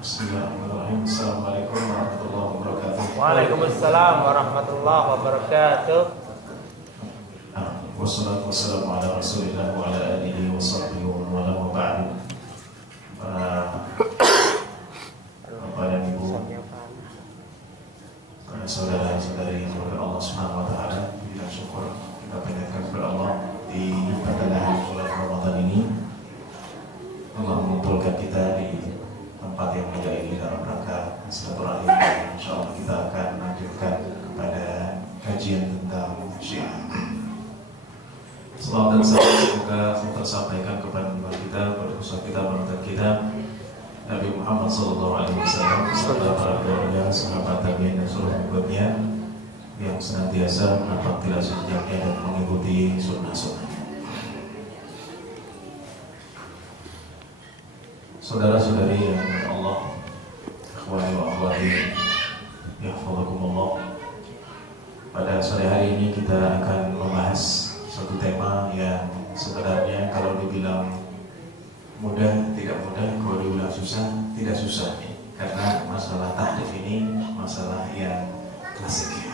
Bismillahirrahmanirrahim. Assalamualaikum warahmatullahi wabarakatuh. Waalaikumsalam warahmatullahi wabarakatuh. Wassalatu wassalamu ala Rasulillah wa ala alihi wa sahbihi wa man wala wa ba'du. Bapak dan Ibu, para saudara-saudari yang berkat Allah Subhanahu wa taala, bila syukur kita panjatkan kepada Allah di pada hari bulan Ramadan ini. Allah mengumpulkan kita di tempat yang mulia ini dalam rangka silaturahmi. Insyaallah kita akan lanjutkan kepada kajian tentang Syiah. Salam dan salam semoga tersampaikan kepada kita, kepada usaha kita, penuntut kita, Nabi Muhammad SAW, serta para keluarga, sahabat tabi'in dan seluruh umatnya yang senantiasa menapaki jejaknya dan mengikuti sunnah-sunnahnya. Saudara-saudari yang Allah, akhwani wa akhwati, yahfazakumullah. Pada sore hari ini kita akan membahas satu tema yang sebenarnya kalau dibilang mudah tidak mudah, kalau dibilang susah tidak susah, karena masalah tahrif ini masalah yang klasik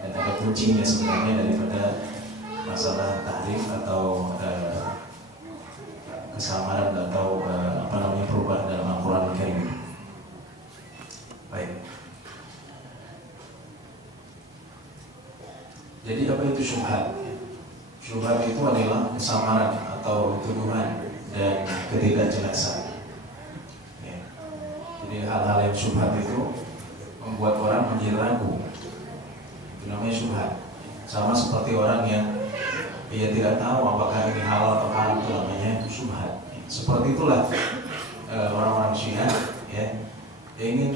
dan ada kuncinya sebenarnya daripada masalah tahrif atau kesamaran atau perubahan dalam Al-Quran Al-Karim. Baik. Jadi apa itu syubhat? Syubhat itu adalah kesamaran atau tuduhan dan ketidakjelasan. Ya. Jadi hal-hal yang syubhat itu membuat orang menjadi ragu. Itu namanya syubhat. Sama seperti orang yang dia tidak tahu apakah ini halal atau haram, itu namanya syubhat. Seperti itulah orang-orang Syiah ya, ingin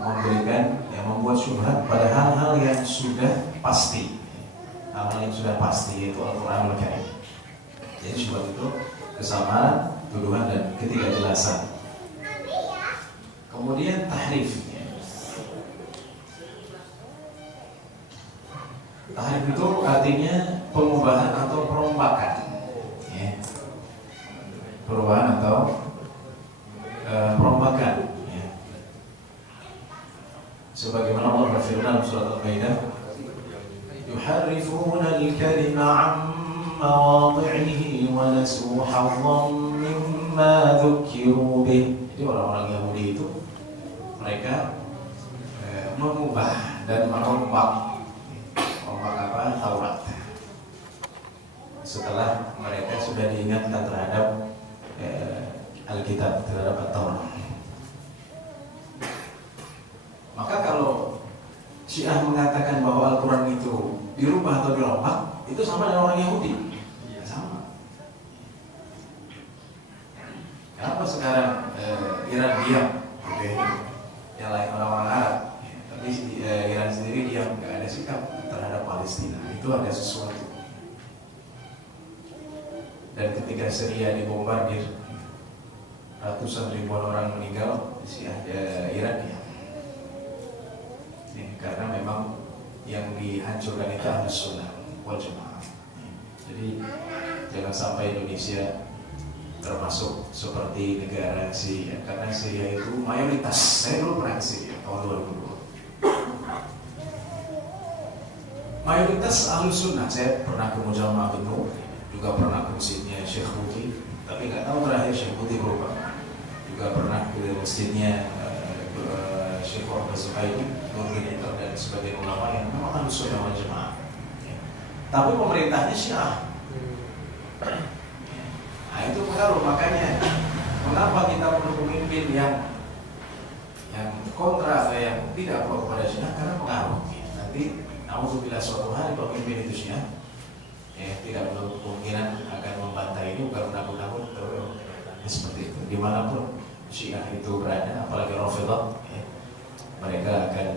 memberikan, membuat syubhat pada hal-hal yang sudah pasti, hal-hal yang sudah pasti, yaitu Al-Quran Al-Karim. Jadi syubhat itu kesamaran, tuduhan dan ketidakjelasan. Kemudian tahrif. Tahrif itu artinya pengubahan atau perombakan, ya. Perubahan atau perombakan, ya. Sebagaimana Allah berfirman dalam surat Al-Maidah, yuharrifuna al-kalima 'an mawadhi'ihi wa nasu hazzan mimma dzukiru bih. Jadi orang-orang Yahudi itu mereka mengubah dan merombak Taurat setelah mereka sudah diingatkan terhadap Alkitab, terhadap Taurat. Maka kalau Syiah mengatakan bahwa Al-Quran itu dirubah atau dirombak, itu sama dengan orang Yahudi. Ya, sama. Kenapa sekarang Iran diam? Oke. Yang lain orang-orang Arab, tapi Iran sendiri diam, nggak ada sikap terhadap Palestina. Itu ada sesuatu. Dan ketika Syria dibombardir, ratusan ribuan orang meninggal, Iran ya. Karena memang yang dihancurkan itu Ahlus Sunnah wal Jamaah. Jadi jangan sampai Indonesia termasuk seperti negara Syria, karena Syria itu mayoritas. Saya dulu pernah ke Syria tahun 2002. Mayoritas Ahlus Sunnah. Saya pernah ke Mujamma bin Nur, juga pernah ke masjidnya Syekh Buti, tapi nggak tahu terakhir Syekh Buti berubah. Juga pernah ke masjidnya Syekh Orba Zuhairi, Nurdin Inter dan sebagian ulama yang memang Ahlus Sunnah wal Jamaah. Ya. Tapi pemerintahnya Syiah. Nah itu pengaruh, makanya mengapa kita perlu pemimpin yang kontra atau yang tidak pro kepada Syiah, karena pengaruh. Nanti alhamdulillah suatu hari pemimpin itu Syiah tidak menutup kemungkinan akan membantai ini, bukan menakut-nakut, seperti itu. Dimanapun Syiah itu berada, apalagi Rafidhah, mereka akan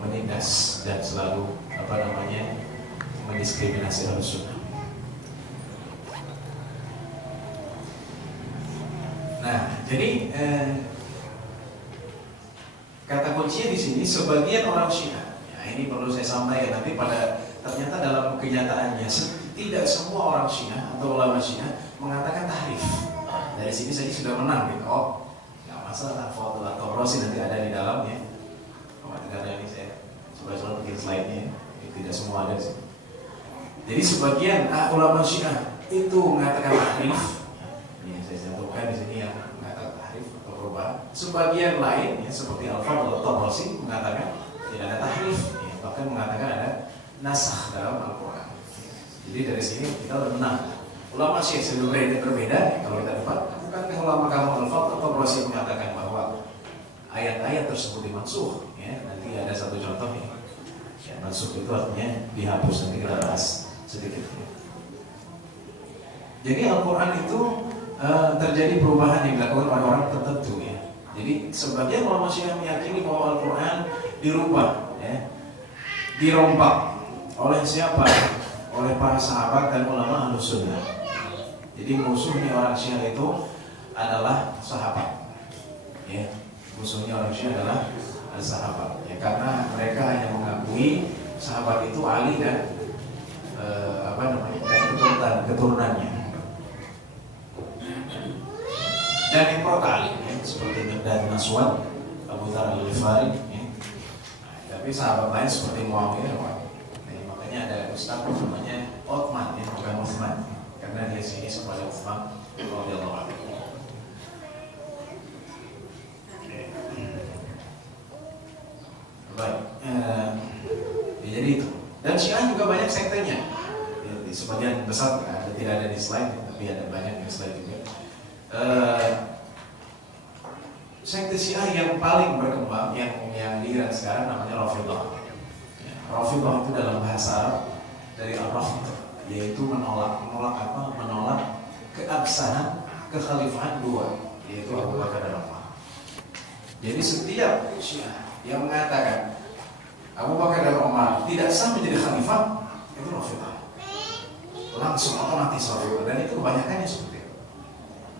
menindas dan selalu mendiskriminasi Ahlus Sunnah. Nah, jadi kata kuncinya di sini sebagian orang Syiah. Nah, ini perlu saya sampaikan nanti ternyata dalam kenyataannya tidak semua orang Syiah atau ulama Syiah mengatakan tahrif. dari sini saja sudah menang gitu. Oh, nggak masalah foto atau rosi nanti ada di dalamnya. Karena ini saya coba bikin slide-nya, tidak semua ada di sini. Jadi sebagian ulama Syiah itu mengatakan tahrif. Ini saya contohkan di sini yang mengatakan tahrif atau perubahan. Sebagian lain, ya, seperti Al-Fadl At-Tabrasi mengatakan tidak ada tahrif, ya, bahkan mengatakan ada nasakh dalam Al-Quran. Jadi dari sini kita udah menang. Ulama Syiah sebenarnya berbeda. Kalau kita dapat, bukankah ulama kamu Al-Fadl At-Tabrasi mengatakan bahwa ayat-ayat tersebut dimansuh? Ya, nanti ada satu contohnya. Ya, mansuh itu artinya dihapus, nanti kita bahas sedikit. Jadi Al-Quran itu terjadi perubahan yang dilakukan oleh orang tertentu, ya. Jadi sebagian ulama Syiah meyakini bahwa Al-Quran dirubah, ya, dirompak oleh siapa? Oleh para sahabat dan ulama Ahlus Sunnah. Jadi musuhnya orang Syiah itu adalah sahabat, ya. Musuhnya orang Syiah adalah sahabat, ya, karena mereka hanya mengakui sahabat itu Ali dan dan keturunannya. Dan yang pro-Ali, ya, seperti Miqdad bin Aswad, Abu Dzar Al-Ghifari, ya. Tapi sahabat lain seperti Muawiyah, makanya ada ustaz namanya Uthman, ya, bukan Uthman, karena dia sini sebagai Uthman radhiyallahu anhu. Baik, jadi itu. Dan Syiah juga banyak sektenya. Ya, di sebagian besar tidak ada di slide, tapi ada banyak di slide juga. Sekte Syiah yang paling berkembang yang di Iran sekarang namanya Rafidhah. Ya, Rafidhah itu dalam bahasa Arab dari Al-Rafid, yaitu menolak apa? Menolak keabsahan kekhalifahan dua, yaitu Abu Bakar dan Umar. Jadi setiap Syiah yang mengatakan Abu Bakar dan Umar tidak sah menjadi khalifah, itu Rafidhah. Langsung otomatis Rafidhah, dan itu kebanyakannya seperti itu.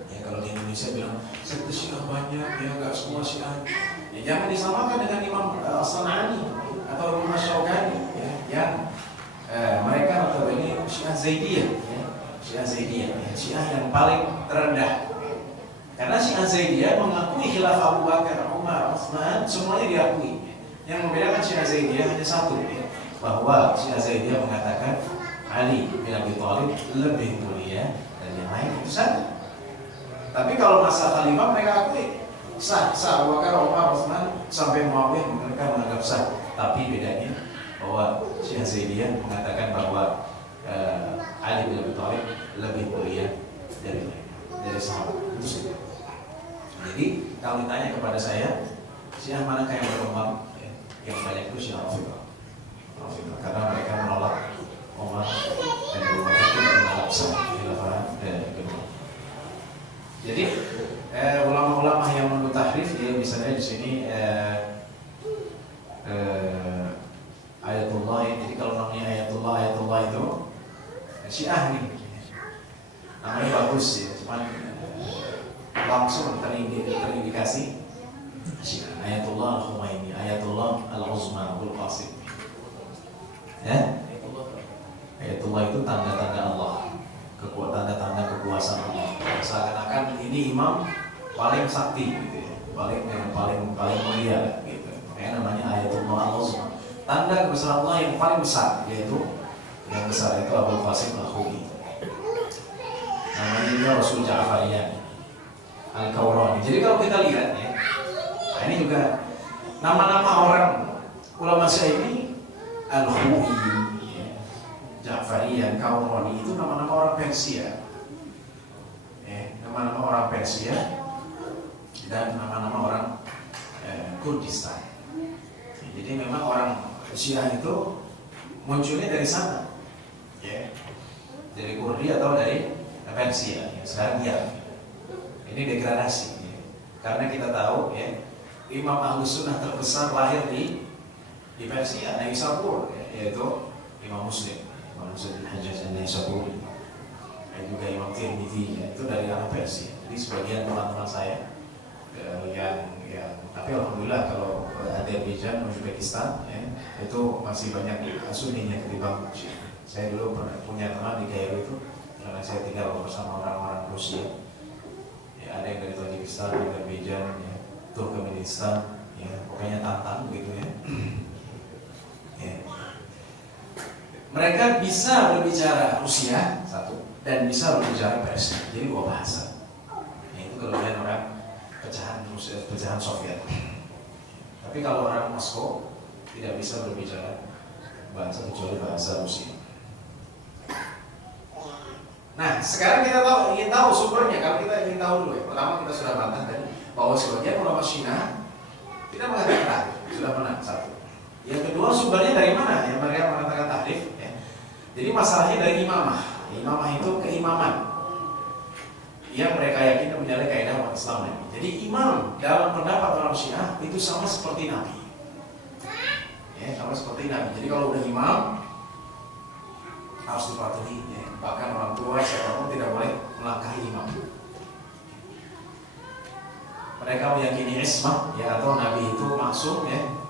Ya, kalau di Indonesia bilang sekte Syiah banyak, ya nggak semua Syiah. Ya jangan disamakan dengan Imam As-San'ani atau Imam Asy-Syaukani, ya, yang mereka notabene Syiah Zaidiyah, ya. Syiah Zaidiyah, ya, Syiah yang paling terendah. Karena Syiah Zaidiyah mengakui khilafah Abu Bakar, Umar, Utsman, semuanya diakui. Yang membedakan Syiah Zaidiyah hanya satu, ya, bahwa Syiah Zaidiyah mengatakan Ali bin Abi Thalib lebih mulia dari yang lain, itu saja. Tapi kalau masa khalifah mereka akui sah Abu Bakar, Umar, Utsman sampai Muawiyah mereka menganggap sah. Tapi bedanya bahwa Syiah Zaidiyah mengatakan bahwa Ali bin Abi Thalib lebih mulia dari sahabat. Itu saja. Jadi kalau ditanya kepada saya, Syiah mana yang berkembang? Ya, yang banyak itu Syiah Rafidhah. Karena mereka menolak Umar dan Abu Bakar itu menolak sah khilafah kedua. Jadi ulama-ulama yang menurut tahrif, ya, misalnya di sini ayatullah. Jadi kalau namanya ayatullah itu Syiah nih, namanya bagus, ya, cuman langsung terindikasi Syiah. Ayatullah Al-Khumaini, Ayatullah Al-Uzma Abul Qasim, ya. Ayatullah itu tanda-tanda Allah, tanda-tanda kekuasaan Allah. Seakan-akan ini imam paling sakti, gitu, ya, paling mulia, gitu. Makanya namanya Ayatullah Al-Uzma, tanda kebesaran Allah yang paling besar, yaitu yang besar itu Abul Qasim Al-Khumi. Namanya juga Rasul Ja'fariyah Al-Kawrani. Jadi kalau kita lihat, ya, nah ini juga nama-nama orang ulama Syiah ini, Al-Khumi, ya, Ja'fariyah, Kawrani, itu nama-nama orang Persia. Nama-nama orang Persia dan nama-nama orang Kurdistan. Jadi memang orang Syiah itu munculnya dari sana, ya, dari Kurdi atau dari Persia. Ya. Sekarang dia ini degradasi, ya. Karena kita tahu, ya, Imam Ahlus Sunnah terbesar lahir di Persia, Naisabur, ya, yaitu Imam Muslim bin Hajjaj Naisaburi. Dan juga Imam Tirmidzi, ya, itu dari arah Persia. Jadi sebagian teman-teman saya yang tapi alhamdulillah kalau Azerbaijan, Uzbekistan, ya, itu masih banyak Sunninya ketimbang Syiah. Saya dulu pernah punya teman di Kairo itu, karena saya tinggal bersama orang-orang Rusia. ada yang dari Tajikistan, Azerbaijan, ya, Turkmenistan, ya, pokoknya tantang gitu ya. Ya. Mereka bisa berbicara Rusia satu dan bisa berbicara Persia, jadi dua bahasa. Nah, itu kelebihan orang pecahan Rusia, pecahan Soviet. Tapi kalau orang Moskow tidak bisa berbicara bahasa kecuali bahasa Rusia. Nah, sekarang kita ingin tahu sumbernya. Kalau kita ingin tahu dulu ya, pertama kita sudah bantah tadi bahwa sebagian ulama Cina tidak mengatakan tahrif, sudah menang satu. Yang kedua, sumbernya dari mana? Yang mereka mengatakan tahrif. Ya. Jadi masalahnya dari imamah. Imamah itu keimaman yang mereka yakin menyalahi kaidah umat Islam. Jadi imam dalam pendapat orang Syiah itu sama seperti Nabi. Ya, sama seperti Nabi. Jadi kalau udah imam harus dipatuhi. Ya. Bahkan orang tua siapapun tidak boleh melangkahi imam. Mereka meyakini ismah ya, atau Nabi itu maksum ya.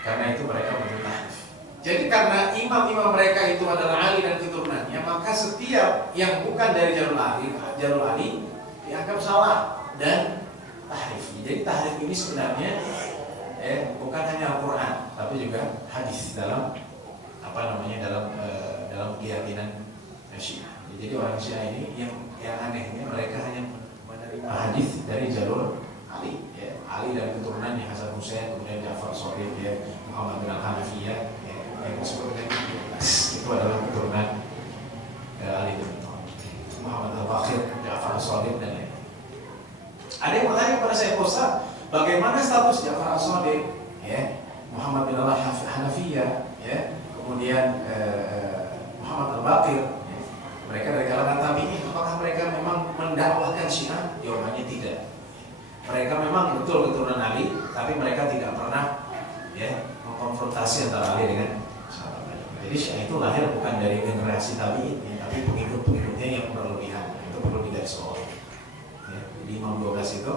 Karena itu mereka menuntut tahrif. Jadi karena imam-imam mereka itu adalah Ali dan keturunannya, maka setiap yang bukan dari jalur Ali dianggap salah dan tahrif. Jadi tahrif ini sebenarnya bukan hanya Al-Quran, tapi juga hadis dalam dalam keyakinan Syiah. Jadi orang Syiah ini yang anehnya mereka hanya menerima hadis dari jalur Ali, ya. Ali dan keturunannya Hasan Hussein, kemudian Ja'far Shadiq, ya, Muhammad bin Al-Hanafiyah, ya, yang disebutkan itu adalah keturunan Ali bin Muhammad Al-Baqir, Ja'far Shadiq dan lain. Ada yang bertanya kepada saya, Ustaz, bagaimana status Ja'far Shadiq, ya, Muhammad bin Al-Hanafiyah, ya, kemudian Muhammad Al-Baqir, ya, mereka dari kalangan tabi'in, apakah mereka memang mendakwahkan Syiah? Jawabannya tidak. Mereka memang betul keturunan Ali, tapi mereka tidak pernah ya mengkonfrontasi antara Ali dengan sahabat. Jadi Syiah itu lahir bukan dari generasi tabi'in, ya, tapi pengikut-pengikutnya yang berlebihan. Itu perlu digarisbawahi. Ya, jadi Imam 12 itu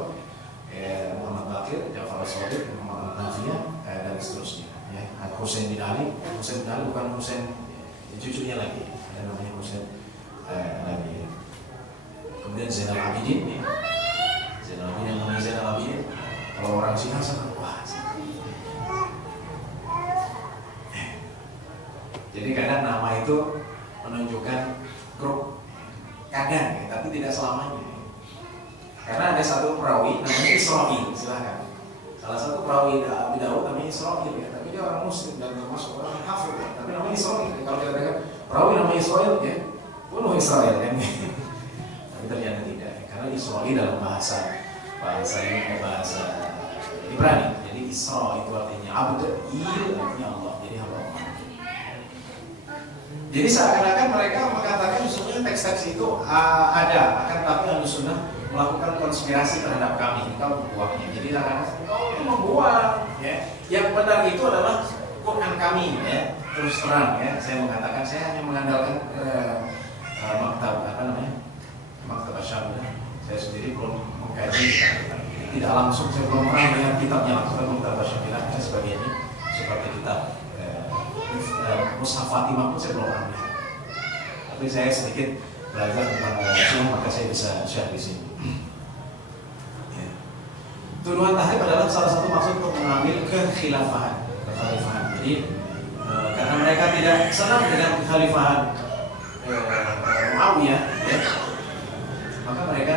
Muhammad Baqir, Ja'far Shadiq, Muhammad Al-Hanafiyah, dan seterusnya. Ya, Husain bin Ali bukan Husain cucunya lagi, ada namanya Husain lagi. Ya. Kemudian Zainal Abidin, ya. Zainal Abidin yang namanya Zainal Abidin, kalau orang Syiah sangat wah. Jadi kadang nama itu menunjukkan grup, kadang ya, tapi tidak selamanya. Karena ada satu perawi namanya Israil, silakan. Salah satu perawi Abi Daud namanya Israil, ya, tapi dia orang Muslim dan termasuk orang yang hafid, ya. Tapi namanya Israil. Kalau kita dengar perawi namanya Israil, ya, bunuh Israil, kan? Tapi ternyata tidak, ya. Karena Israil dalam bahasa ini bahasa Ibrani. Jadi Isra itu artinya abd, artinya Allah. Jadi hamba Allah. Jadi seakan-akan mereka mengatakan sesungguhnya teks-teks itu ada, akan tapi Ahlussunnah melakukan konspirasi terhadap kami, engkau membuangnya. Jadi akan engkau membuang, ya. Yang benar itu adalah Quran kami, ya. Terus terang, ya. Saya mengatakan saya hanya mengandalkan maktab Asy'ariyah. Saya sendiri belum mengkaji, tidak langsung saya belum pernah melihat kitabnya langsung maktab Asy'ariyah sebagainya seperti kitab Mushaf Fatimah pun saya belum pernah melihat. Tapi saya sedikit belajar tentang Syiah, maka saya bisa share di sini. Ya. Tuduhan tahrif adalah salah satu maksud untuk mengambil kekhalifahan. Jadi karena mereka tidak senang dengan kekhalifahan Muawiyah, ya, maka mereka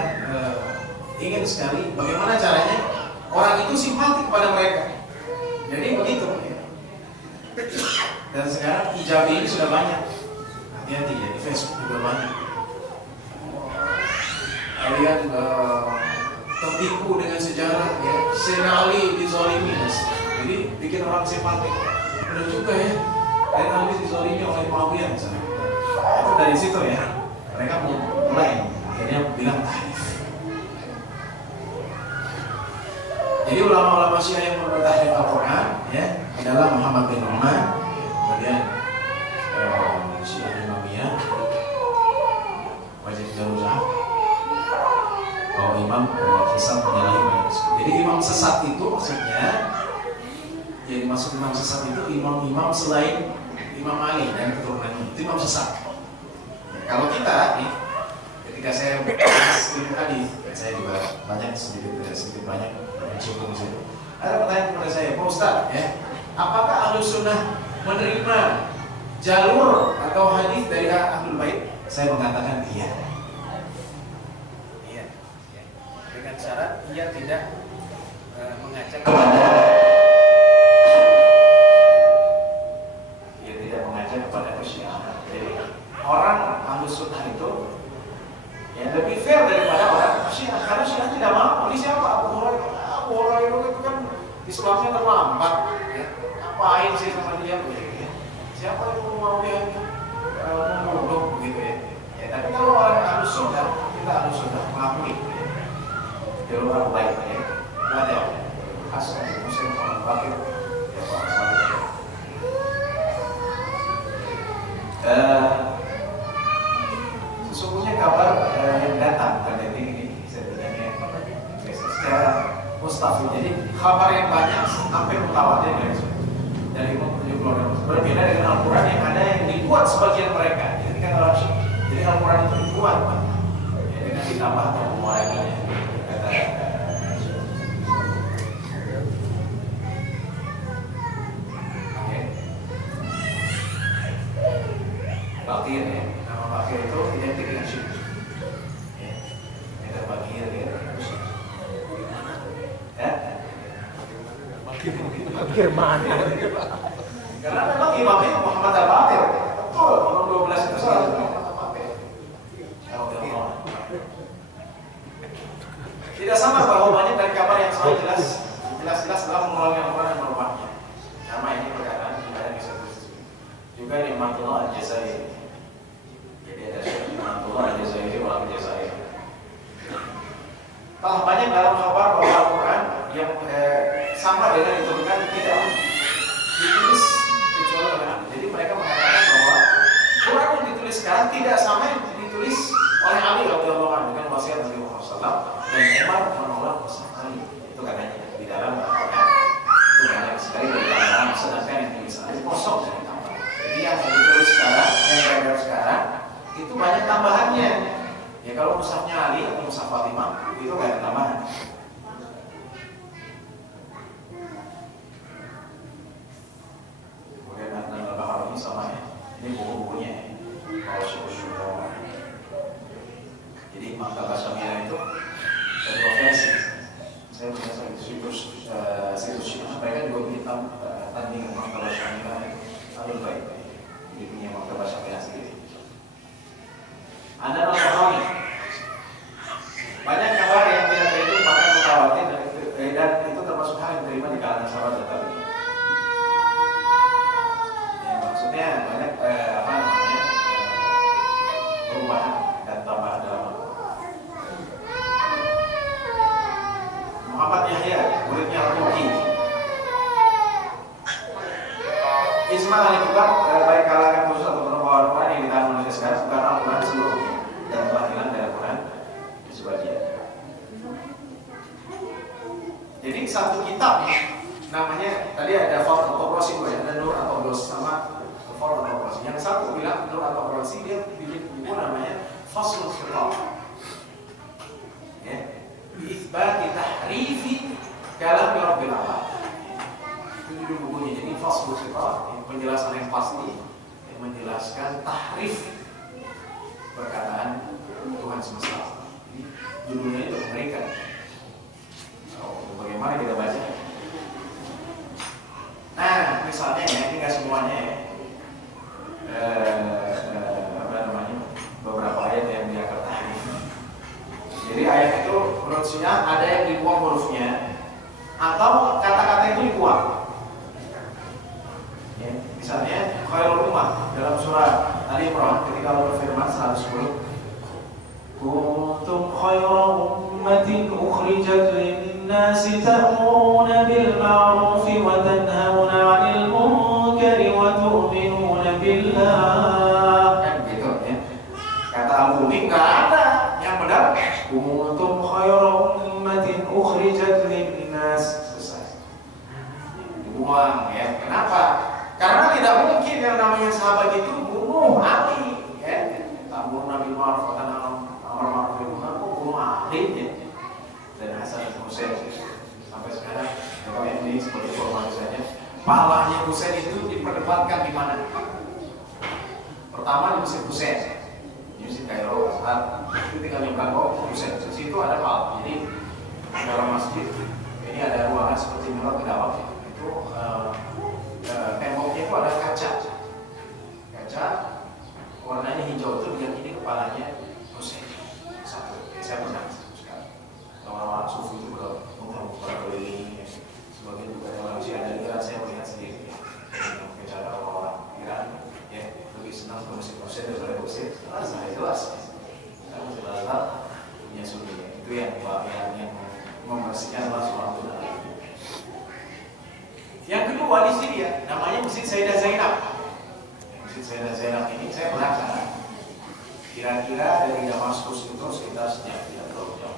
ingin sekali bagaimana caranya orang itu simpati kepada mereka. Jadi begitu. Ya. Dan sekarang hijabi ini sudah banyak. Hati-hati ya, di Facebook juga banyak. Kalian tertipu dengan sejarah, ya. Sayyidina Ali dizalimi, jadi bikin orang simpatik. Benar juga ya, Sayyidina Ali dizalimi oleh Muawiyah misalnya. Itu dari situ ya, mereka mulai akhirnya bilang tahrif. Jadi ulama-ulama Syiah yang menurut tahrif Al-Quran, ya, adalah Muhammad bin Umar, kemudian Syiah Imamiyah, Wajib Jaruzah, bahwa imam hisab menyalahi banyak. Jadi imam sesat itu maksudnya, yang dimaksud imam sesat itu imam-imam selain Imam Ali dan keturunannya, itu imam sesat. Kalau kita nih, ketika saya bahas ilmu hadis, saya juga banyak sedikit banyak mencium di situ. Ada pertanyaan kepada saya, Pak Ustaz, ya, apakah Ahlus Sunnah menerima jalur atau hadis dari Ahlul Bait? Saya mengatakan iya. Iya. Dengan syarat ia tidak mengajak kepada kesyaitan. Jadi orang Ahlus Sunnah itu ya lebih fair daripada orang Syiah, karena Syiah tidak mau. Ini siapa? Abu Hurairah itu kan Islamnya terlambat, ya. Ngapain sih sama dia? Ya. Siapa yang mau dia membunuh begitu ya? Ya, tapi kalau orang Ahlus Sunnah, kita Ahlus Sunnah mengakui jalur Abu Baik, ya. Nggak ada asal Muslim orang Bakir, ya Pak Salih. Sesungguhnya kabar yang datang pada ini sebenarnya secara mustafid. Jadi kabar yang banyak sampai mutawatir dari berbeda dengan Al-Quran yang ada yang dibuat sebagian mereka. Jadi kan orang jadi Al-Quran itu dibuat ya, dengan ditambah atau menguranginya. Bakir ya, nama Bakir itu identik dengan syirik. Ya, ada Bakir ya, ya. Bakir mana? Karena memang imamnya Muhammad Al-Bakir, betul. Nomor 12 itu salah Muhammad Al-Bakir. Tidak sama bahwa banyak dari kabar yang selalu jelas dalam mengulangi Al-Quran dan merubahnya. Sama ini perkataan yang disebut juga di Matullah Al-Jazairi. Kalau banyak dalam kabar bahwa Al-Quran yang sama dengan diturunkan tidak ditulis kecuali oleh Ali. Jadi mereka mengatakan bahwa Quran yang ditulis sekarang tidak sama yang ditulis oleh Ali radhiyallahu anhu dengan wasiat Nabi Muhammad SAW dan Umar menolak wasiat Ali. Itu katanya di dalam Al-Quran. Itu banyak sekali dari Al-Quran, sedangkan yang ditulis Ali kosong dari tambah. Jadi yang ditulis sekarang, yang beredar sekarang itu banyak tambahannya. Ya kalau mushafnya Ali atau mushaf Fatimah itu nggak ada tambahan. Kemudian Al-Bahar ini sama ya. Ini buku-bukunya. Kalau syukur. Jadi Maktabah Syamila itu ada dua versi. Saya punya situs Syiah. Mereka juga punya tandingan Maktabah Syamila Ahlul Bait. Jadi punya Maktabah Syamila sendiri. Anda mengetahui banyak kabar yang tidak itu bahkan mutawatir dan itu termasuk hal yang diterima di kalangan sahabat dan tabi'in. Ya, maksudnya banyak perubahan dan tambahan dalam Muhammad Yahya, muridnya Al-Muqi. Ismail al-Kibar baik kalangan khusus atau penumpang Al-Quran yang ditahan Indonesia sekarang bukan Al-Quran seluruhnya dan telah hilang dari Al-Quran di sebagian. Jadi satu kitab namanya tadi ada Fard At-Tabrasi, ada Nur At-Tabrasi sama Fard At-Tabrasi. Yang satu bilang Nur At-Tabrasi dia bikin buku namanya Faslul Khitab. Ya, Itsbat Tahrifi Kalam Rabbil Alamin. Itu judul bukunya. Jadi Faslul Khitab, penjelasan yang pasti yang menjelaskan tahrif perkataan Tuhan semesta. Judulnya itu mengerikan. Bagaimana kita baca? Nah, misalnya ya, ini nggak semuanya ya. Beberapa ayat yang diangkat tahrif. Jadi ayat itu menurut Syiah ada yang dibuang hurufnya atau kata-kata itu dibuang. Ya, misalnya khairul ummah dalam surah Ali Imran ketika Allah berfirman 110 kuntum khairu ummatin ukhrijat lin-nasi ta'muruna bil ma'ruf wa tanhauna 'anil munkari wa tu'minuna billah. Kan gitu ya. Kata Al-Qur'an enggak ada yang benar kuntum khairu ummatin ukhrijat lin-nas. Selesai. Dibuang ya. Kenapa? Karena tidak mungkin yang namanya sahabat itu bunuh Ali, ya. Ta'muruna bil ma'ruf wa tanhauna 'anil Ali ya, dan Hasan dan Husain. Sampai sekarang kalau ini sebagai informasi saja, pahalanya Husain itu diperdebatkan di mana? Pertama di Masjid Husain, di Masjid Kairo, Azhar, itu tinggal nyebrang kok Husain. Di situ ada pahala. Jadi di dalam masjid ini ada ruangan seperti menurut ke dalam itu temboknya itu ada kaca warnanya hijau, itu diyakini kepalanya Husain satu. Saya pernah sekali orang-orang sufi itu muter-muter keliling, sebagian juga ada orang Syiah dari Iran. Saya melihat sendiri bicara orang-orang Iran ya lebih senang ke Masjid Husain daripada Husain. Saya jelas karena Masjid Al-Azhar punya sunni, itu yang membersihkan Allah SWT. Yang kedua di Syria namanya Masjid Sayyidah Zainab. Masjid Sayyidah Zainab ini saya pernah sana. Kira-kira dari Damaskus itu sekitar sejak 3 km.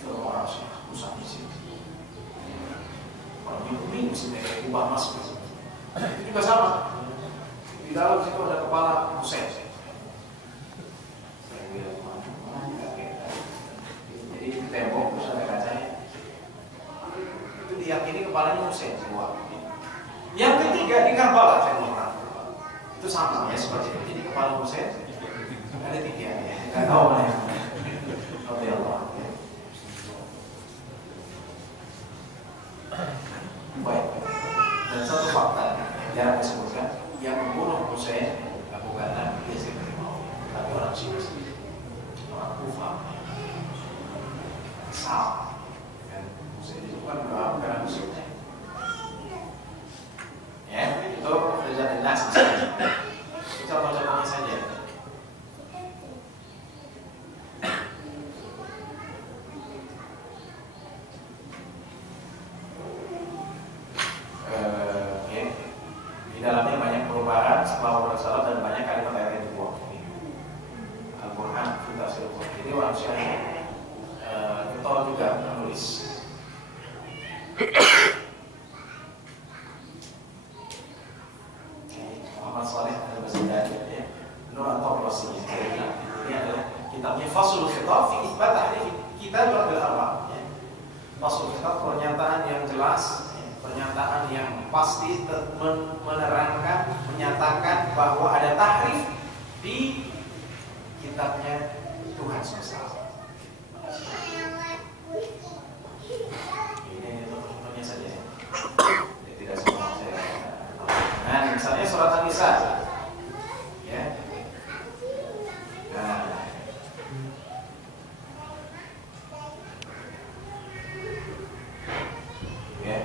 Itu orang pusat di sini. Orang minggu sih dari Kubah Masjid. Itu juga sama. Di dalam situ ada kepala Husain. Jadi tembok terus ada kacanya. Itu diyakini kepalanya Husain semua. Yang ketiga di Karbala saya pernah. Itu sama ya seperti itu. Jadi kepala Husain ada 3 ya. Tidak tahu mana yang Allah. Baik. Dan satu fakta yang jarang disebutkan, yang membunuh Husain bukanlah Yazid bin Muawiyah, tapi orang Syiah sendiri, orang Kufah. Salah. Dan Husain itu kan bukan musuhnya. Ya, itu terjadi nas. Contoh-contohnya saja. Di dalamnya banyak perubahan setelah Rasulullah dan banyak kalimat ayat yang dibuang. Al-Quran kita sebut. Jadi orang Syiah kita juga menulis. Muhammad Saleh ada bahasa ya. Nur At-Tabrasi ini adalah kitabnya Faslul Khitab fi Itsbat Tahrif Kitab Al-Arwah. Faslul Khitab pernyataan yang jelas, pernyataan yang pasti menerangkan, menyatakan bahwa ada tahrif di kitabnya Tuhan semesta. Ini contohnya saja. Tidak semua saya. Nah, misalnya surat An-Nisa. Ya. Nah. Ya.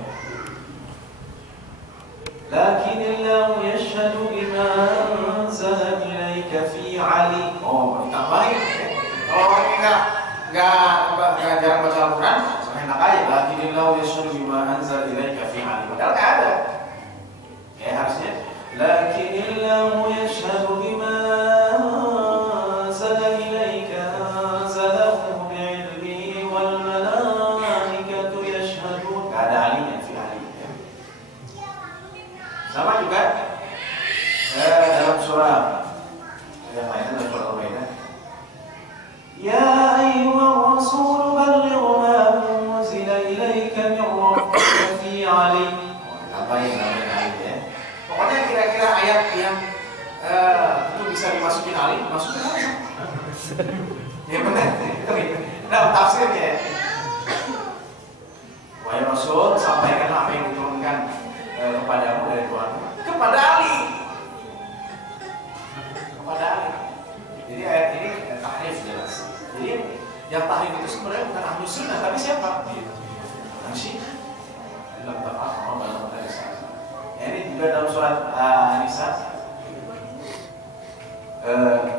Lakinnillahu yashhadu bima anzala ilaika fi Ali. Oh, ditambahin ya. Kalau orang enggak jarang baca Al-Quran, enak aja. Lakinnillahu yashhadu bima anzala ilaika fi Ali. Padahal enggak ada. Ya harusnya lakinnillahu yashhadu bima anzala ilaika anzalahu bi'ilmihi wal malaikatu yashhadun. Enggak ada alinya fi Ali. Sama juga dalam surah yang lain, dalam surah Al-Maidah, ya ayyuhar rasul balligh ma unzila ilaika min rabbika fi Ali. Apa yang namanya Ali ya? Pokoknya kira-kira ayat yang itu bisa dimasukin Ali, masukin Ali. Ya benar. Dalam tafsirnya, wahai Rasul, sampaikan apa yang diturunkan kepadamu dari Tuhan, kepada Ali. Kepada Ali. Jadi ayat ini tahrif jelas. Jadi yang tahrif itu sebenarnya bukan Ahlus Sunnah, tapi siapa? Syiah. Dalam tafsir dalam tafsir. Ini juga dalam surat An-Nisa.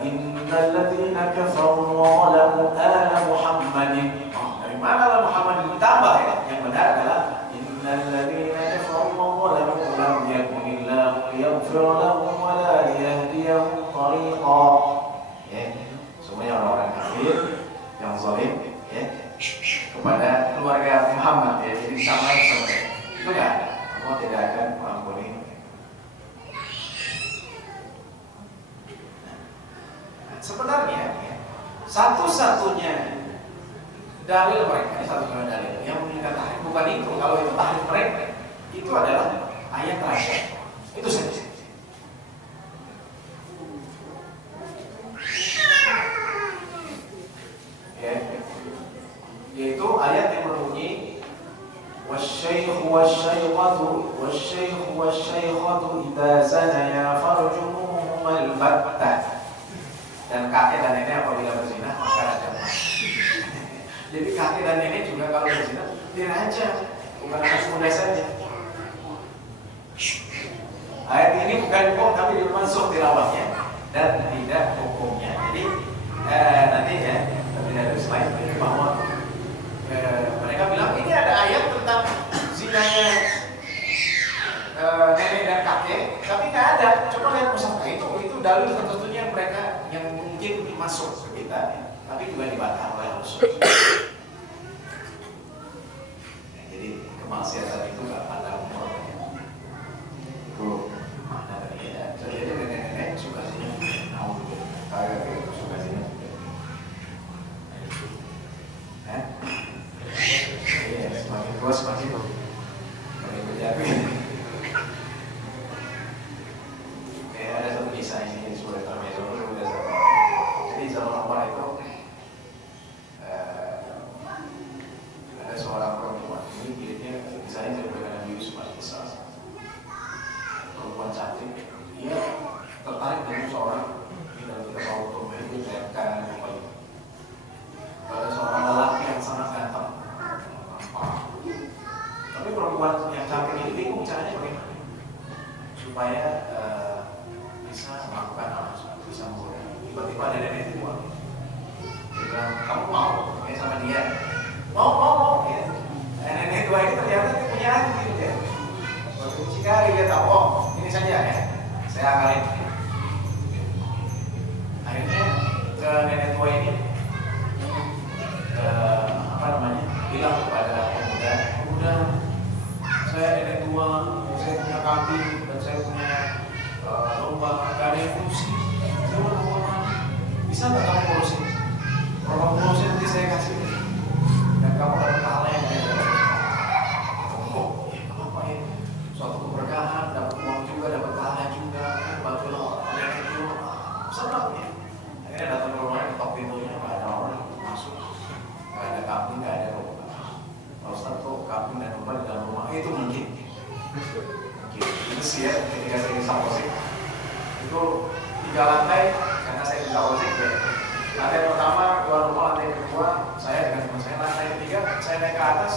Innal ladzina kafaru wa zalamu ala Muhammadin. Dari mana ala Muhammad ditambah ya? Yang benar adalah innal ladzina kafaru wa zalamu lam yakunillahu liyaghfir lahum wa la liyahdiyahum tariqa. Ya, semuanya orang-orang kafir yang zalim ya kepada keluarga Muhammad ya. Jadi sama itu enggak ada. Allah tidak akan mengampuni. Sebenarnya satu-satunya dalil mereka ini satu dalil yang menunjukkan tahrif bukan itu. Kalau itu tahrif mereka, itu adalah ayat terakhir. Itu saja. Ya. Yaitu ayat yang berbunyi wasyaikhu wasyaikhatu idza zanaya farjumuhumal battah. Dan kakek dan nenek apabila berzina maka rajamlah. Jadi kakek dan nenek juga kalau berzina dirajam, bukan anak muda saja. Ayat ini bukan hukum tapi dimansuh tilawahnya dan tidak hukumnya. Jadi nanti ya tidak ada slide bahwa mereka bilang ini ada ayat tentang zinanya nenek dan kakek, tapi nggak ada. Coba lihat pusaka itu dalil satu-satunya mereka yang mungkin masuk ke kita, tapi juga dibantah oleh Rasul. Jadi kemaksiatan itu nggak pandang umur. Itu mana tadi ya? Jadi nenek-nenek suka zina, kakek suka zina. Iya, semakin tua semakin berjaga. Ada satu kisah ini di sebuah intermezzo. Jadi zaman Umar itu ada seorang perempuan. Ini kiranya kisahnya diberikan Nabi Yusuf alaihissalam. Perempuan cantik. Dia tertarik dengan seorang dalam kitab Al-Qur'an itu dikatakan ada seorang lelaki yang sangat ganteng. Tapi perempuan yang cantik ini bingung caranya bagaimana supaya bisa melakukan hal tersebut, bisa menggoda. Tiba-tiba ada nenek tua. Dia bilang, kamu mau ya sama dia? Mau ya. Nenek tua ini ternyata dia punya hati ya. Waktu mucikari dia tahu, oh ini saja ya, saya akalin. Akhirnya ke nenek tua ini bilang kepada pemuda, saya nenek tua, saya punya kambing dan saya punya lomba, gak ada yang ngurusin. Bisa nggak kamu ngurusin? Kalau kamu ngurusin nanti saya kasih dan kamu dapat pahala yang banyak. Oh, apa ya? Suatu keberkahan, dapat uang juga, dapat pahala juga, bantulah nenek itu, senang ya. Akhirnya datang ke rumahnya, ketok pintunya, nggak ada orang masuk, nggak ada kambing, nggak ada lomba. Kalau Ustaz kok kambing dan lomba di dalam rumah itu mungkin. Itu sih ya, ketika saya bisa musik itu 3 lantai, karena saya bisa musik ya. Lantai pertama keluar rumah, lantai kedua saya dengan teman saya, lantai ketiga saya naik ke atas.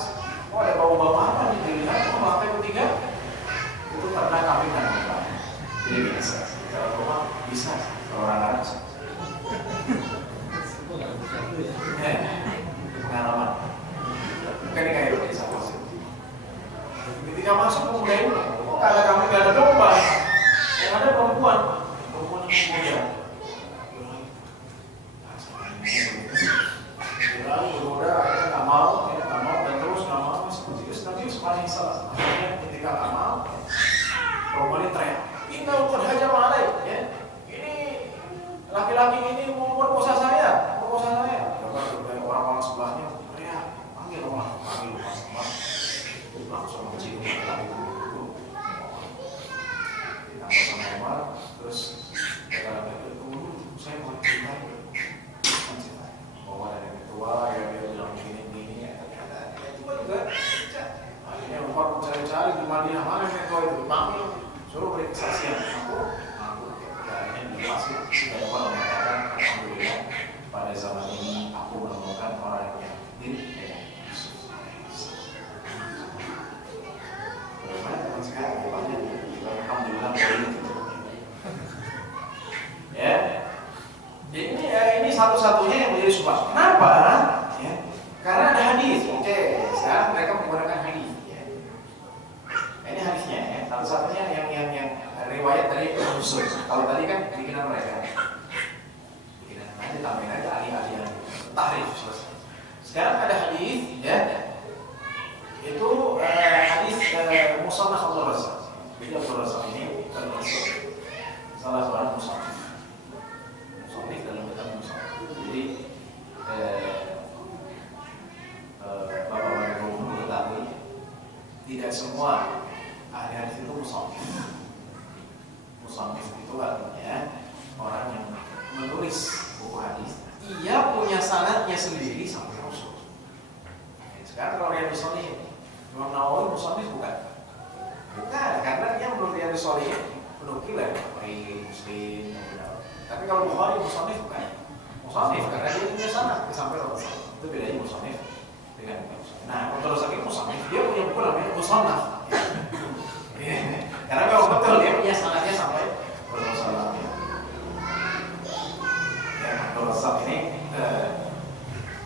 Oh ada bau-bau apa nih? Dilihat, oh lantai ketiga itu karena kambing dan lomba. Jadi biasa, kalau rumah bisa, kalau orang Arab bisa. Pengalaman. Bukan ini kayak bisa musik. Ketika masuk pemuda itu, oh kalau kami gak ada domba, yang ada perempuan yang muda. Bilang berudah, akhirnya nggak mau, dan terus nggak mau, serius paling salah. Akhirnya ketika nggak mau, perempuan ini teriak, Inna ukun haja malai, ya. Ini laki-laki ini mau berkosa saya. Orang-orang sebelahnya teriak, panggil rumah, langsung mencium laki itu. Ditangkap sama Umar, terus kata saya mau cintai. Bahwa ada yang tua, ya dia bilang begini, ternyata yang tua juga. Akhirnya Umar mencari-cari di Madinah mana yang tua itu, dipanggil, suruh beri kesaksian. Aku, akhirnya dipasir, sudah dapat mengatakan, alhamdulillah, pada zaman ini aku menemukan orang yang mirip dengan Yusuf. Bagaimana teman sekarang? Alhamdulillah boleh gitu. Ya. Ini satu-satunya yang menjadi subhat. Kenapa? Ya. Karena ada hadis. Oke, sekarang mereka menggunakan hadis. Ya. Ini hadisnya. Ya. Satu-satunya yang riwayat dari Rasul. Kalau tadi kan bikinan mereka. Bikinan aja, tambahin aja ahli-ahli yang tahrif. Sekarang ada hadis. Ya. Itu hadis Musannaf Abdul Razak. Jadi Abdul Razak ini termasuk salah seorang musannaf dalam kitab musannaf. Jadi semua ahli hadis itu musannif. Musannif itu artinya orang yang menulis buku hadis, ia punya sanadnya sendiri sampai Rasul. Sekarang kalau Riyadhus Shalihin, Imam Nawawi musannif bukan? Bukan, karena dia menurut Riyadhus Shalihin penukilan Bukhari, Muslim, tapi kalau Bukhari musannif bukan? Musannif karena dia punya sanad sampai Rasul. Itu bedanya musannif dengan musannif. Nah, untuk Rasul musannif dia punya buku namanya musannaf. Karena kalau betul dia punya sanadnya sampai Rasul. Rasul ini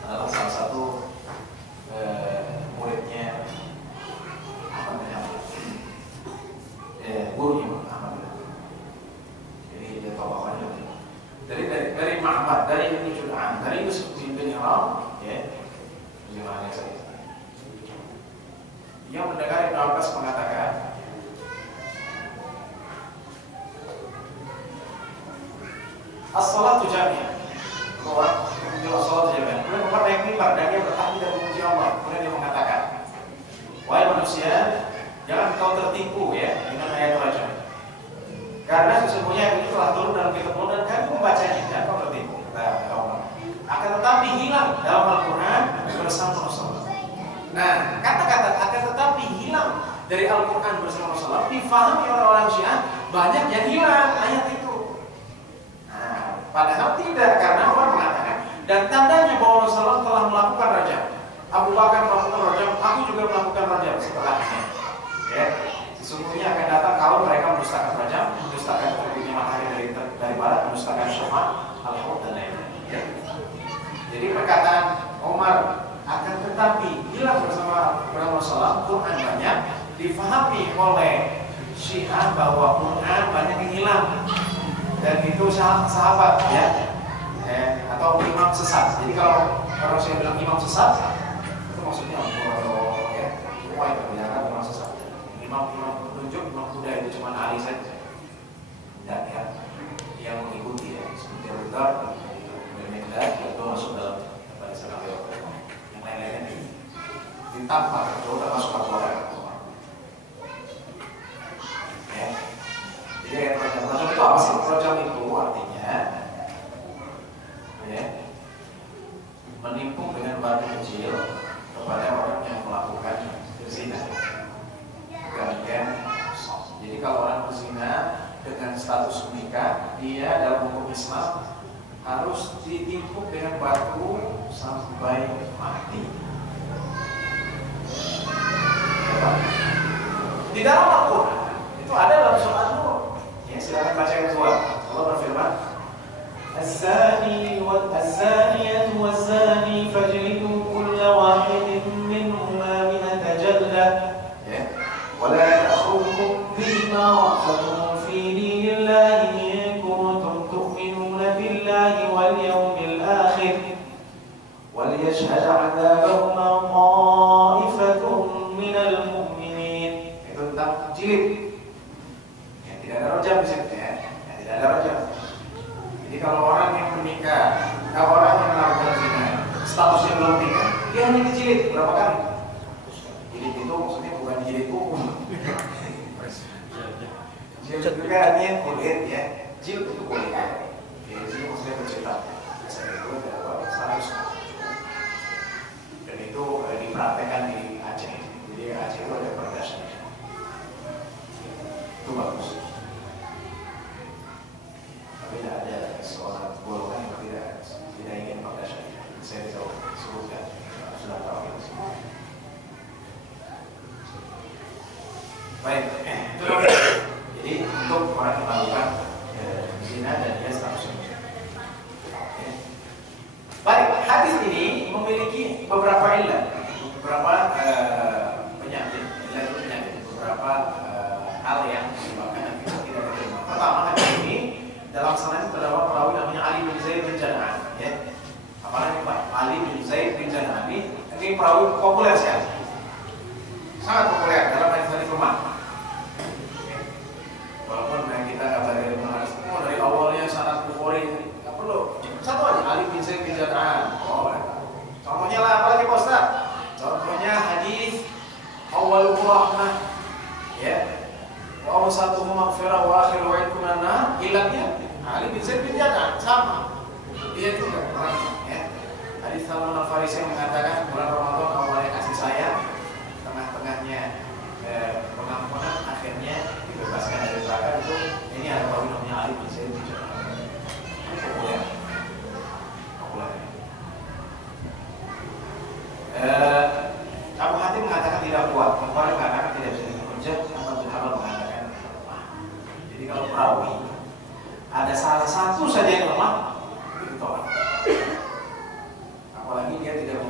adalah salah satu muridnya apa namanya? Guru Imam Ahmad. Jadi dia tawakannya dari Ma'bad, dari Ibnu Jud'an, dari Yusuf bin Hiram, ya, gimana saya? Dia mendengar Ibnu Abbas mengatakan, as-salatu jami'ah. Orang menjual salat jami'ah. Kemudian Umar naik mimbar dan dia bertahmid dan memuji Allah. Kemudian dia mengatakan, wahai manusia, jangan kau tertipu ya dengan ayat rajam. Karena sesungguhnya itu telah turun dalam kitab Allah dan kami membacanya dan kau tertipu. Kata Umar. Akan tetapi hilang dalam Al-Quran bersama Rasulullah. Nah, kata-kata akan tetapi hilang dari Al-Quran bersama Rasulullah difahami orang-orang Syiah banyak yang hilang ayat itu. Nah, padahal tidak, karena Umar mengatakan dan tandanya bahwa Rasulullah telah melakukan rajam. Abu Bakar melakukan rajam, aku juga melakukan rajam setelahnya. Ya, sesungguhnya akan datang kalau mereka mendustakan rajam, mendustakan terbitnya matahari dari barat, mendustakan syafaat, al-haud dan lain-lain. Ya. Jadi perkataan Umar akan tetapi hilang bersama Rasulullah, Quran banyak difahami oleh Syiah bahwa Quran banyak yang hilang dan itu sahabat ya, atau imam sesat. Jadi kalau orang Syiah bilang imam sesat, itu maksudnya ya, semua itu kebanyakan imam sesat. Imam penunjuk, imam kuda itu cuma Ali saja. Dan ya, yang mengikuti ya, seperti Abu Dhar, itu masuk dalam barisan Abu Bakar. Yang lain-lainnya ditampar, itu masuk Abu Bakar. Ya. Jadi ayat rajam itu apa sih? Rajam itu artinya ya, menipu dengan batu kecil kepada orang yang melakukan zina. Kemudian, jadi kalau orang berzina dengan status menikah, dia dalam hukum Islam harus ditimpuk dengan batu sampai mati. Di dalam Al-Quran itu ada dalam surat Nur. Ya, silakan baca yang kedua. Allah berfirman, "Az-zani waz-zaniyatu waz-zani fajlidu kulla wahidin minhuma mi'ata jaldah." Ya. "Wa la ta'khudhukum bima ra'fatun fi dinillahi in kuntum tu'minuna billahi wal yawmil akhir wal yashhad 'adzabahuma ta'ifatun minal mu'minin." Itu tentang jilid. Tidak ada rajam di situ ya. Tidak ada rajam. Jadi kalau orang yang menikah, kalau orang yang melakukan zina, statusnya belum nikah, dia hanya dijilid berapa kali? Jilid itu maksudnya bukan jilid hukum. Jilid juga artinya kulit ya. Jilid itu kulit. Jadi sini maksudnya bercerita. Saya itu adalah 100. Dan itu dipraktekkan di Aceh. Jadi Aceh itu ada perdasnya. Itu bagus. Tidak ada seorang golongan yang tidak ingin pakai syariat. Saya tahu sebutkan sudah tahu. Baik, jadi untuk orang yang melakukan zina dan dia statusnya. Baik, hadis ini memiliki beberapa ilah, beberapa penyakit, beberapa hal yang menyebabkan kita tidak terima. Pertama, hadis ini dalam sanad terdapat perawi namanya Ali bin Zaid bin Jan'an, ya. Apalagi Pak Ali bin Zaid bin Jan'an ini perawi populer sekali, sangat populer dalam hadis Umar. Walaupun kita kabarin hadis semua dari awalnya sanad Bukhari, nggak perlu satu aja Ali bin Zaid bin Jan'an. Oh, contohnya lah apalagi Pak Ustaz? Contohnya hadis awal rahmah awsatuhum maghfirah wa akhiru wa'idkum anna ilatnya Ali bin Zaid bin Jadad sama. Dia juga orangnya ya. Hadis Salman Al-Farisi yang mengatakan bulan Ramadan awalnya kasih sayang, tengah-tengahnya pengampunan, akhirnya dibebaskan dari neraka. Itu ini ada perawi namanya Ali bin Zaid bin Jadad. Populer. Abu Hatim mengatakan tidak kuat, Bukhari mengatakan tidak bisa dihujjah, Ahmad bin Hanbal mengatakan lemah. Jadi kalau perawi ada salah satu saja yang lemah, itu tolak. Apalagi dia tidak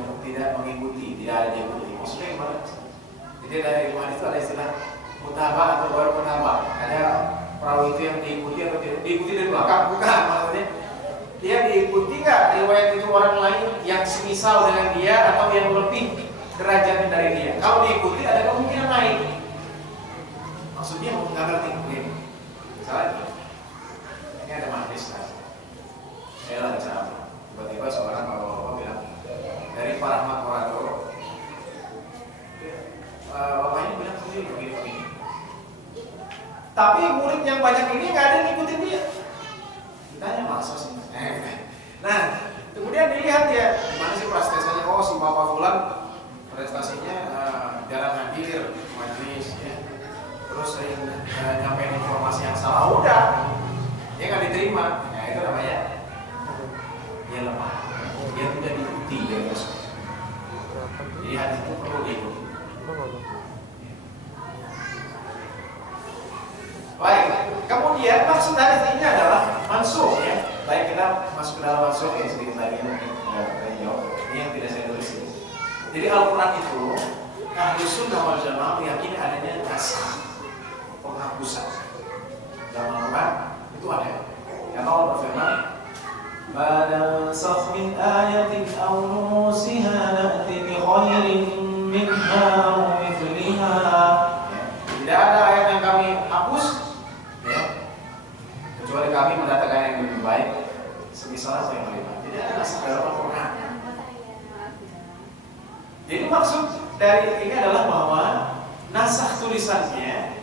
mengikuti, tidak ada yang mengikuti. Maksudnya gimana? Jadi dari ilmuwan itu ada istilah mutabah atau baru mutabah. Ada perawi itu yang diikuti atau tidak diikuti dari belakang, bukan maksudnya. Dia diikuti nggak riwayat itu orang lain yang semisal dengan dia atau yang lebih derajat dari dia. Kalau diikuti ada kemungkinan naik. Maksudnya mau nggak ngerti begini. Misalnya ini ada majlis kan, saya lagi ceramah. Tiba-tiba seorang bapak-bapak bilang dari Pak Rahmat Morato, bapak ini bilang sendiri begini. Tapi murid yang banyak ini nggak ada yang ngikutin dia. Ditanya masa sih? Nah, kemudian dilihat ya, gimana sih prestasinya? Oh, si bapak Fulan prestasinya jarang hadir majlis, ya. Terus sering nyampein informasi yang salah. Udah, dia nggak diterima. Nah, itu namanya dia lemah. Dia tidak diikuti ya guys. Jadi hadis itu perlu diikuti. Baik, kemudian maksud hadis ini adalah mansukh ya. Baik, kita masuk ke dalam mansukh ya, sedikit lagi mungkin kita jawab. Ini yang tidak saya tulis ini. Jadi Al-Quran itu Ahlus Sunnah wal Jamaah meyakini adanya nasakh, penghapusan. Dalam Al-Quran itu ada. Karena Allah berfirman, "Ma nansakh min ayatin aw nunsiha na'ti bi khairin minha aw mithliha." Tidak ada ayat yang kami hapus, ya, kecuali kami mendatangkan yang lebih baik, semisal apa yang lebih baik. Jadi ada nasakh dalam Al-Quran. Jadi maksud dari ini adalah bahwa nasakh tulisannya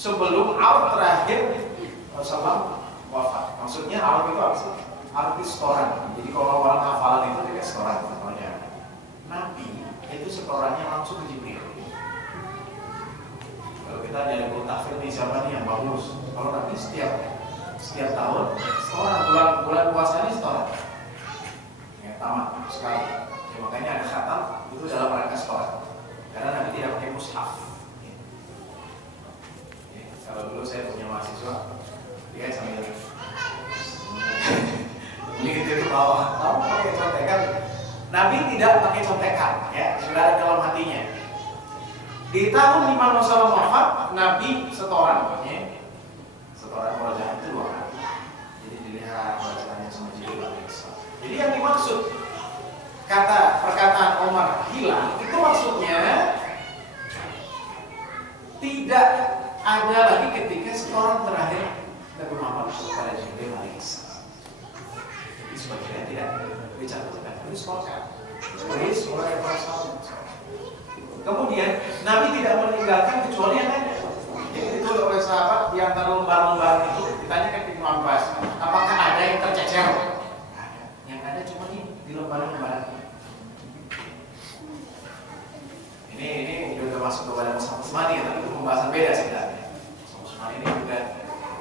sebelum Arab terakhir Rasulullah wafat. Maksudnya Arab itu apa sih? Arab itu setoran. Jadi kalau orang hafalan itu tidak setoran contohnya. Nabi itu setorannya langsung ke Jibril. Kalau kita jadi buku tahfidz nih siapa nih yang bagus? Kalau Nabi setiap tahun setoran, bulan puasa ini setoran. Ya, tamat sekali. Ya, makanya ada khatam itu dalam rangka setoran. Karena Nabi tidak pakai mushaf. Ya, kalau dulu saya punya mahasiswa, dia sambil begitu ke bawah, kamu pakai contekan. Nabi tidak pakai contekan, ya sudah ada dalam hatinya. Di tahun 5 Rasulullah wafat, Nabi setoran, ya. Setoran wajah itu 2 kali. Jadi dilihat bacaannya sama Jibril. Jadi yang dimaksud perkataan Omar hilang itu maksudnya tidak ada lagi ketika setoran terakhir Nabi Muhammad kepada Jibril alaihissalam. Jadi sebagian tidak dicatatkan, itu sepakat. Tulis oleh para sahabat. Kemudian Nabi tidak meninggalkan kecuali yang ada. Jadi ditulis oleh sahabat di antara lembar-lembar itu ditanyakan ke Ibnu Abbas, apakah ada yang tercecer? Ada. Yang ada cuma di lembar-lembar. Ini juga masuk kepada Mushaf Utsmani, tapi itu pembahasan beda sebenarnya. Mushaf Utsmani ini juga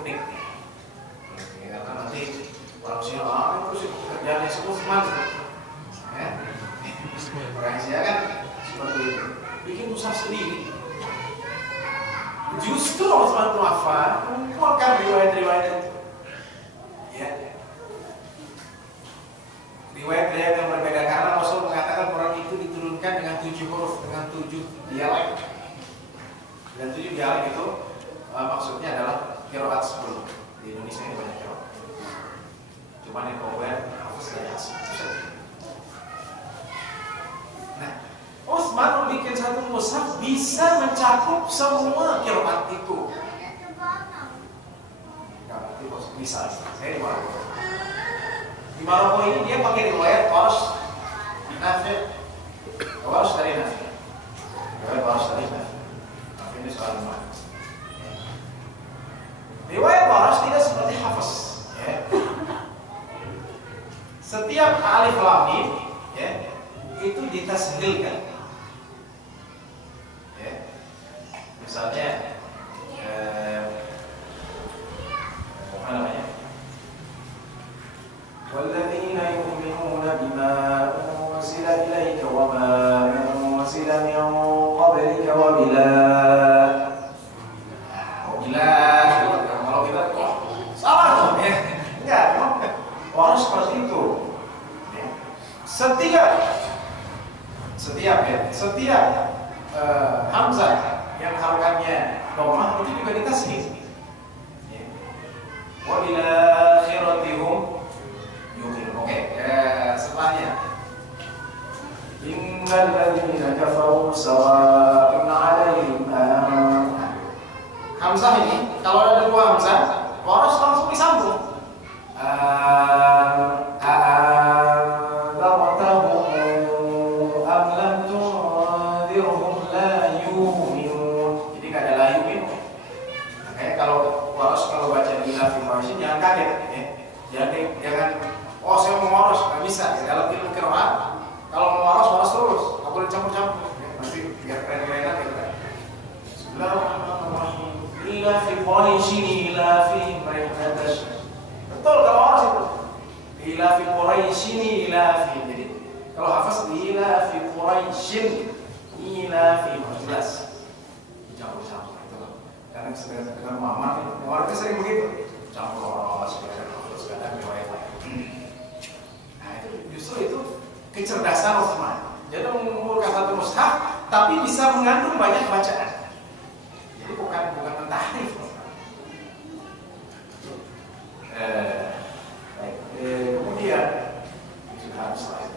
unik. Ya, karena nanti orang Syiah itu sih kerjanya Utsman. Ya. Orang Syiah kan seperti itu. Bikin mushaf sendiri. Justru Utsman bin Affan mengumpulkan riwayat-riwayat itu. Ya. Riwayat-riwayat yang berbeda karena Rasul mengatakan Quran itu diturunkan dengan 7 huruf, dengan 7 dialek. Dan 7 dialek itu maksudnya adalah qiraat 10. Di Indonesia ini banyak qiraat. Cuman yang populer hafaz dan yasin. Nah, Utsman membuat satu mushaf bisa mencakup semua qiraat itu. Bisa, saya di Maroko. Di Maroko ini dia pakai riwayat Warsh Nafi', Warsh dari Nafi'. Riwayat Warsh dari Nafi'. Nafi' ini soal mana? alif lam mim ya itu ditashilkan. Ya. Misalnya apa namanya? Walladzina yu'minuna bima unzila ilaika wa ma unzila min qablika wa bila kalau kita salah dong ya. Enggak, orang seperti itu. Ya. Setiap hamzah yang harokannya dhammah itu juga ditashdid. Ya. Wa ila akhiratihum yuqinun. Oke, setelahnya innal ladzina kafaru sawa'un 'alaihim hamzah ini kalau ada dua hamzah harus langsung disambung. Jadi nggak ada la yu'minun. Makanya kalau baca di ilafil Quraisy jangan kaget ya. Jangan saya mau waros, nggak bisa ya. Dalam ilmu qiraat kalau mau waros terus, nggak boleh campur-campur ya. Nanti biar keren-kerenan gitu kan. Bismillahirrahmanirrahim. Ilafil Quraisy ilafihim rihlatash. Betul kalau waros itu. Ilafil Quraisy ilafihim. Jadi kalau hafaz ilafil Quraisy ilafihim jelas. Campur-campur itu. Karena dengan Muhammad orang itu sering begitu. Campur waros kadang riwayat lain. Nah, itu justru itu kecerdasan Utsman. Jadi mengumpulkan satu mushaf tapi bisa mengandung banyak bacaan. Jadi bukan mentahrif. Baik. Kemudian sudah habis slide.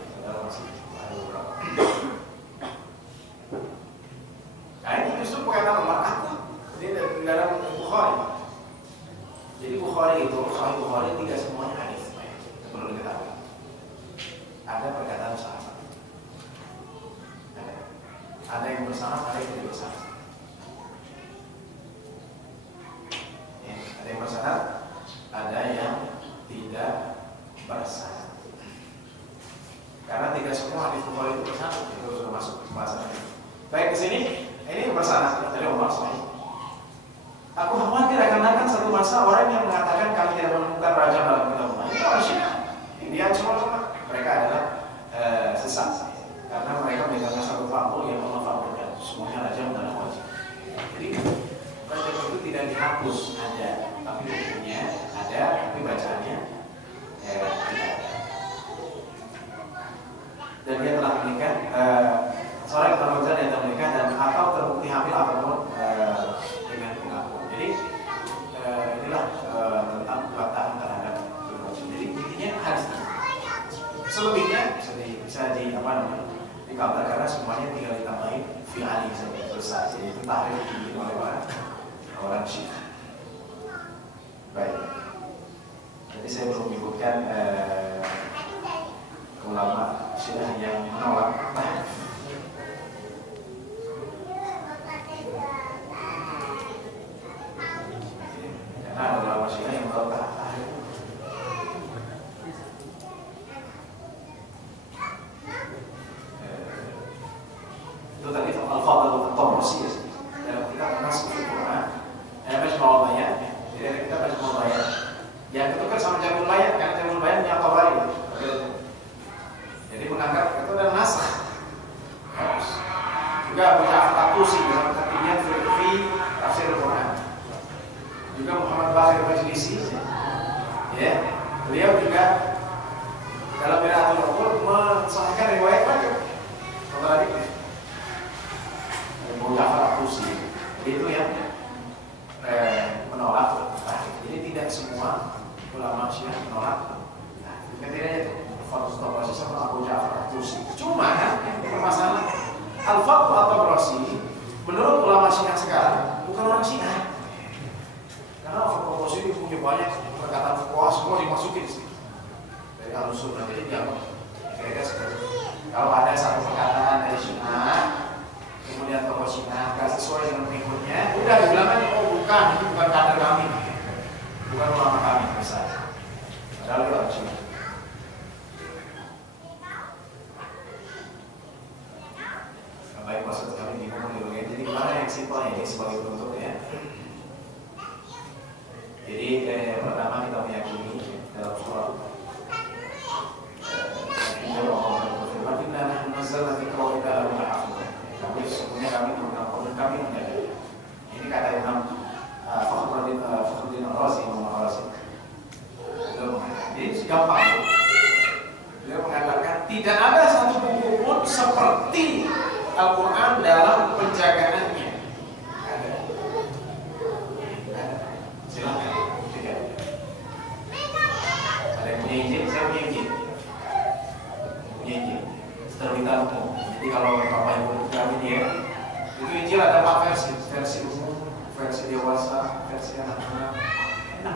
Nah ini justru perkataan Umar aku di dalam Bukhari. Jadi Bukhari itu Sahih Bukhari tidak semuanya hadis. Itu perlu diketahui. Ada perkataan sahabat. Ada yang bersanad, ada yang tidak bersanad. Ada yang bersanad, ada yang tidak bersanad. Karena tidak semua hadis Bukhari itu bersanad, itu sudah masuk pembahasan ini. Baik, di sini ini bersanad dari Umar Sahih. Aku khawatir akan datang satu masa orang yang mengatakan kami tidak menemukan raja dalam kitab Allah. Itu orang Syiah. Dia cuma mereka adalah sesat. Karena mereka memegang satu faktor yang Allah faktorkan. Semuanya raja adalah wajib. Jadi raja itu tidak dihapus ada, tapi hukumnya ada, tapi bacaannya tidak ada. Dan dia telah menikah. Seorang yang telah dia telah menikah dan atau terbukti hamil ataupun dengan pengakuan. Jadi inilah tentang bantahan terhadap berwajib. Jadi intinya hadis ini. Selebihnya bisa dikabar karena semuanya tinggal ditambahin fi ali saja selesai. Jadi itu tahrif dibikin oleh orang Syiah. Baik. Jadi saya belum menyebutkan ulama Syiah yang menolak tahrif. Ada ulama Syiah yang menolak tahrif. Itu tadi Al-Fadl Al-Tabrasi dalam kitab Nasr Al-Quran. Majma'ul Bayan. Jadi ada kitab Majma'ul Bayan. Yang itu kan sama Jamul Bayan, karena Jamul Bayan punya Tabari. Jadi menganggap itu adalah nasakh. Juga Abu Ja'far At-Tusi dalam Taqiyat fi Tafsir Al-Quran. Juga Muhammad Baqir Majlisi, ya, beliau juga dalam Miraatul Uqul mensahihkan riwayat lagi. Kontradiktif. Abu Ja'far At-Tusi itu yang menolak. Jadi tidak semua ulama Syiah menolak. Nah, ketika itu Al-Tabrasi sama Abu Ja'far At-Tusi. Cuma permasalahan Al-Fadl At-Tabrasi menurut ulama Syiah sekarang bukan orang Syiah. Karena Al-Tabrasi ini punya banyak perkataan fuqaha semua dimasukin di sini. Dari Al-Sunnah jadi dianggap kira-kira seperti itu. Kalau ada satu perkataan dari Syiah kemudian tokoh Syiah nggak sesuai dengan pengikutnya, udah dibilang kan oh bukan, itu bukan kader kami, bukan ulama kami besar. Padahal itu orang Syiah. simpelnya ini sebagai penutup ya. Jadi pertama kita meyakini dalam surah kami sesungguhnya kami mengamalkan kami menjaga. Ini kata Imam Fakhruddin Ar-Razi. Jadi gampang. Beliau mengatakan tidak ada satu buku pun seperti Al-Quran dalam penjagaannya. Ada. Silakan. Tidak. Ada yang punya izin, saya punya izin. Terminal umum. Jadi kalau Bapak Ibu kami dia, itu Injil ada 4 versi umum, versi dewasa, versi anak-anak. Enak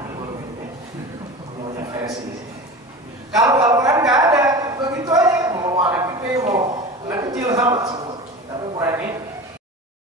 banyak versi. Kalau